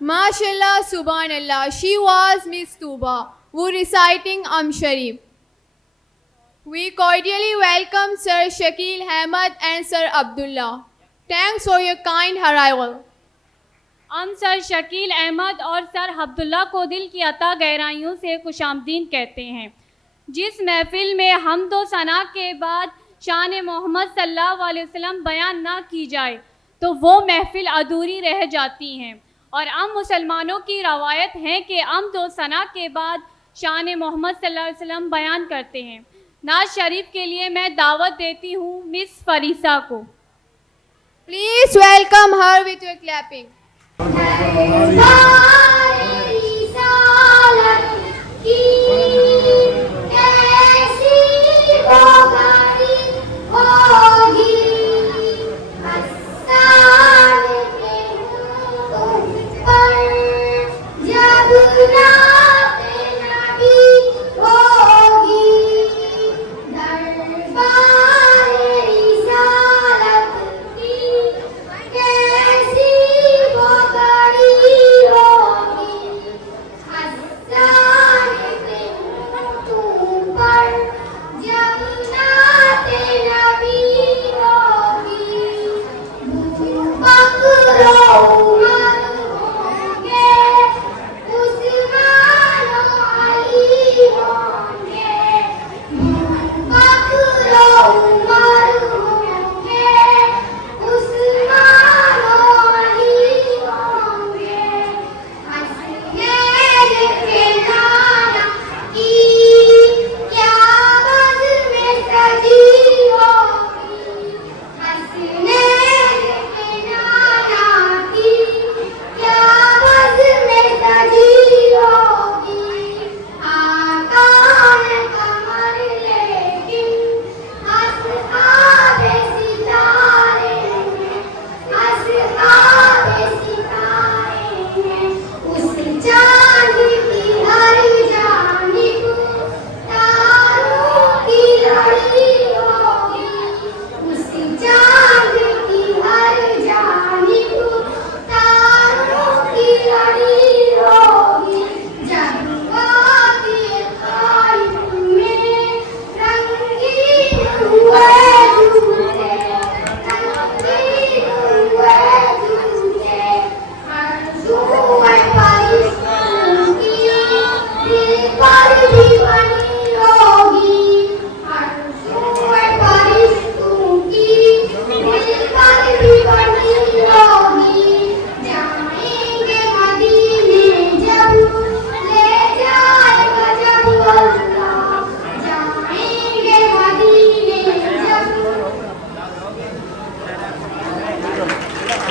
MashaAllah, Subhanallah, she was Miss Tuba, who reciting Sharif. We cordially welcome Sir Shakil Ahmed and Sir Abdullah. Thanks for your kind arrival. हम sir Shakeel Ahmad और sir Abdullah को दिल की अता गहराइयों से खुशामदीन कहते हैं। जिस महफिल में हम दो सना के बाद शान मोहम्मद सल्लल्लाहु अलैहि वसल्लम बयान ना की जाए तो वो महफिल अधूरी रह जाती हैं, और हम मुसलमानों की रवायत है कि हम दो सना के बाद शान मोहम्मद सल्लल्लाहु अलैहि वसल्लम बयान करते हैं। नाज शरीफ के लिए मैं दावत देती हूँ मिस फरीसा को। Please welcome her with your clapping.